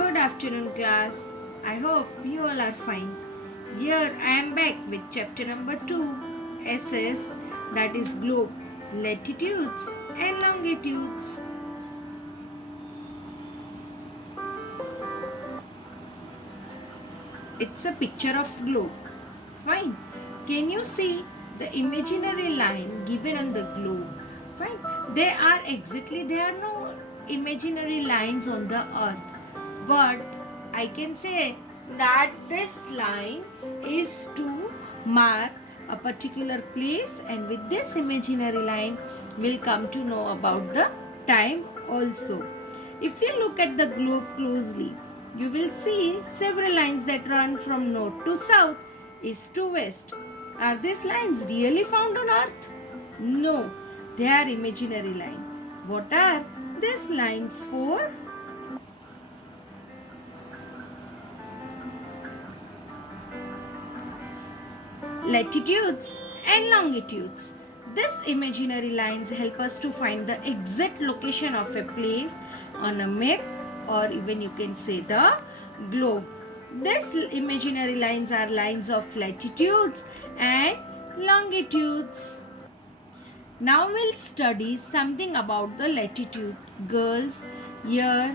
Good afternoon, class. I hope you all are fine. Here I am back with chapter number 2, SS, that is globe, latitudes and longitudes. It's a picture of globe. Fine. Can you see the imaginary line given on the globe? Fine. There are no imaginary lines on the earth. But I can say that this line is to mark a particular place, and with this imaginary line we'll come to know about the time also. If you look at the globe closely, you will see several lines that run from north to south, east to west. Are these lines really found on earth? No, they are imaginary lines. What are these lines for? Latitudes and longitudes. These imaginary lines help us to find the exact location of a place on a map, or even you can say the globe. These imaginary lines are lines of latitudes and longitudes. Now we'll study something about the latitude. Girls, here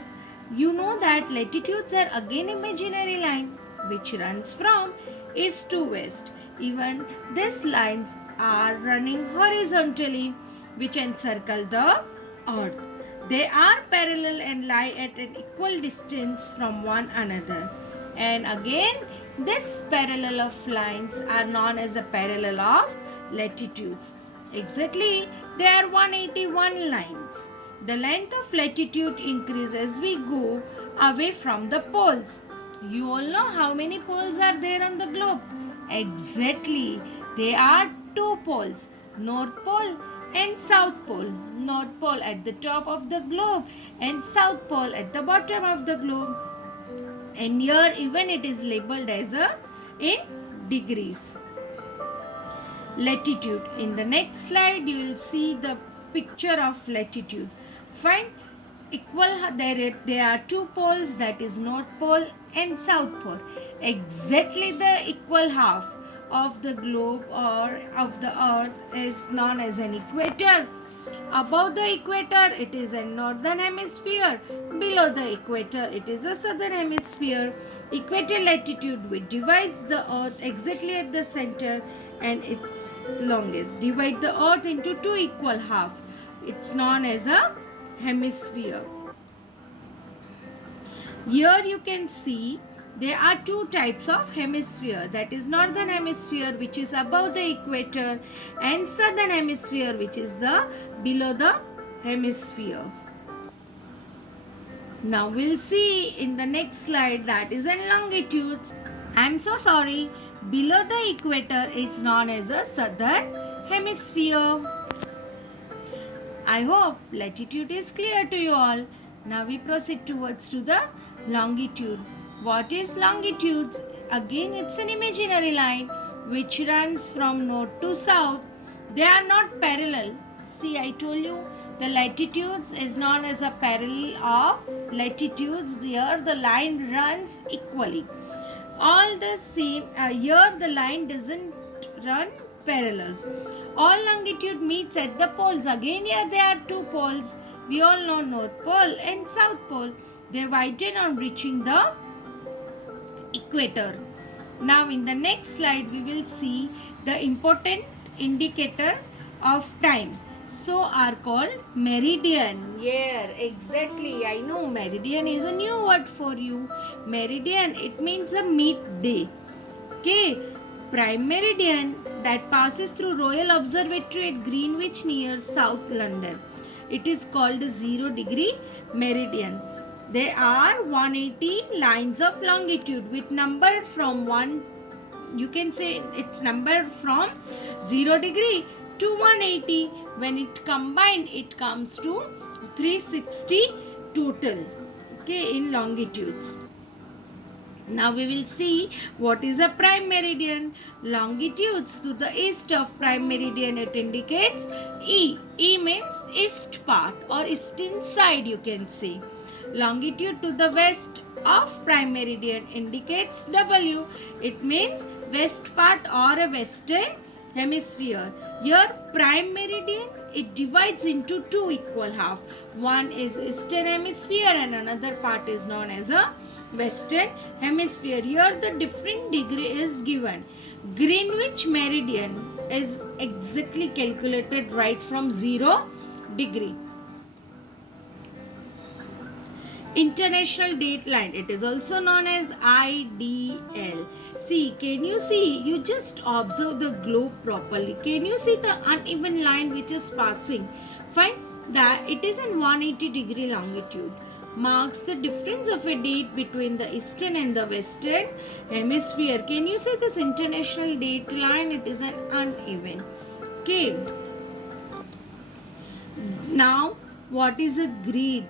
you know that latitudes are again imaginary line which runs from east to west. Even these lines are running horizontally which encircle the earth. They are parallel and lie at an equal distance from one another. And again, this parallel of lines are known as a parallel of latitudes. Exactly, there are 181 lines. The length of latitude increases as we go away from the poles. You all know how many poles are there on the globe? Exactly, there are two poles, North Pole and South Pole. North Pole at the top of the globe and South Pole at the bottom of the globe. And here even it is labeled as a in degrees. Latitude. In the next slide you will see the picture of latitude. Find equal, there are two poles, that is North Pole and South Pole. Exactly the equal half of the globe or of the earth is known as an equator. Above the equator it is a northern hemisphere. Below the equator it is a southern hemisphere. Equator latitude which divides the earth exactly at the center and its longest. Divide the earth into two equal half. It's known as a hemisphere. Here you can see there are two types of hemisphere, that is northern hemisphere which is above the equator and southern hemisphere which is the below the hemisphere. Now we'll see in the next slide, that is in longitudes. I'm so sorry, below the equator is known as a southern hemisphere. I hope latitude is clear to you all. Now we proceed towards to the longitude. What is longitude? Again it's an imaginary line which runs from north to south. They are not parallel. See, I told you the latitudes is known as a parallel of latitudes. Here the line runs equally. All the same, here the line doesn't run parallel. All longitude meets at the poles. Again here there are two poles. We all know North Pole and South Pole. They widen on reaching the equator. Now in the next slide we will see the important indicator of time. So are called meridian. Yeah, exactly. I know meridian is a new word for you. Meridian, it means a midday. Okay. Prime meridian that passes through Royal Observatory at Greenwich near South London. It is called a 0-degree meridian. There are 180 lines of longitude with number from 1, you can say it's number from 0 degree to 180. When it combined, it comes to 360 total, okay, in longitudes. Now we will see what is a prime meridian. Longitudes to the east of prime meridian, it indicates E. E means east part or eastern side, you can say. Longitude to the west of prime meridian indicates W. It means west part or a western hemisphere. Your prime meridian, it divides into two equal half. One is eastern hemisphere and another part is known as a western hemisphere. Here the different degree is given. Greenwich meridian is exactly calculated right from 0 degree. International date line, it is also known as IDL. See, can you see? You just observe the globe properly. Can you see the uneven line which is passing? Fine. That it is in 180 degree longitude. Marks the difference of a date between the eastern and the western hemisphere. Can you see this international date line? It is an uneven. Okay. Now, what is a grid?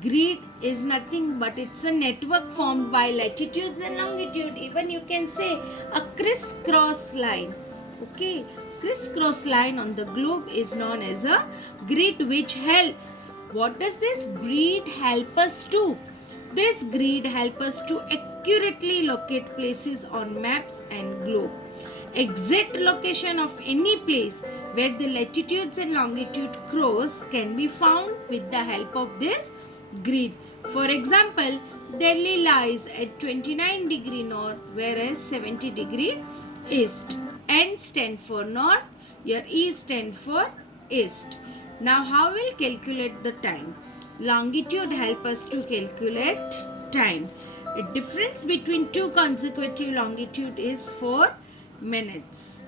Grid is nothing but it's a network formed by latitudes and longitude. Even you can say a crisscross line. Okay, crisscross line on the globe is known as a grid, which help. What does this grid help us to? This grid help us to accurately locate places on maps and globe. Exact location of any place where the latitudes and longitude cross can be found with the help of this grid. For example, Delhi lies at 29 degree north, whereas 70 degree east. N stand for north, your E stand for east. Now how will calculate the time? Longitude help us to calculate time. The difference between two consecutive longitude is 4 minutes.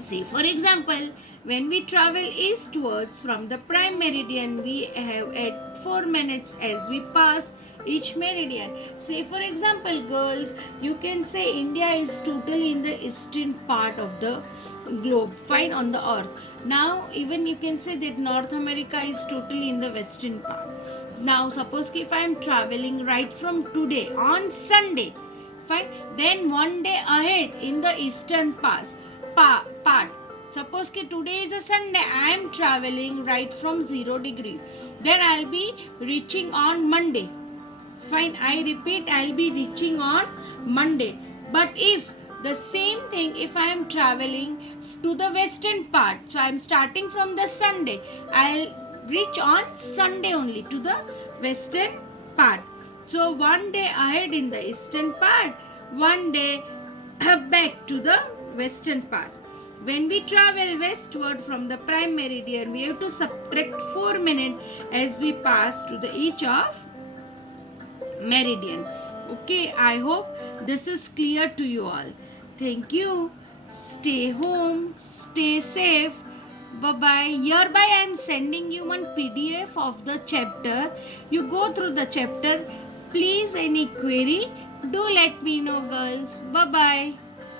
See, for example, when we travel eastwards from the prime meridian, we have at 4 minutes as we pass each meridian. Say, for example, girls, you can say India is totally in the eastern part of the globe, fine, on the earth. Now, even you can say that North America is totally in the western part. Now, suppose if I am traveling right from today on Sunday, fine, then one day ahead in the eastern part. Suppose today is a Sunday, I am traveling right from 0 degree. Then I will be reaching on Monday. Fine, I repeat, I will be reaching on Monday. But if the same thing, if I am traveling to the western part, so I am starting from the Sunday, I will reach on Sunday only to the western part. So one day ahead in the eastern part, one day back to the western part. When we travel westward from the prime meridian, we have to subtract 4 minutes as we pass to the each of meridian. Okay, I hope this is clear to you all. Thank you. Stay home, stay safe. Bye-bye. Hereby I am sending you one PDF of the chapter. You go through the chapter. Please, any query, do let me know, girls. Bye-bye.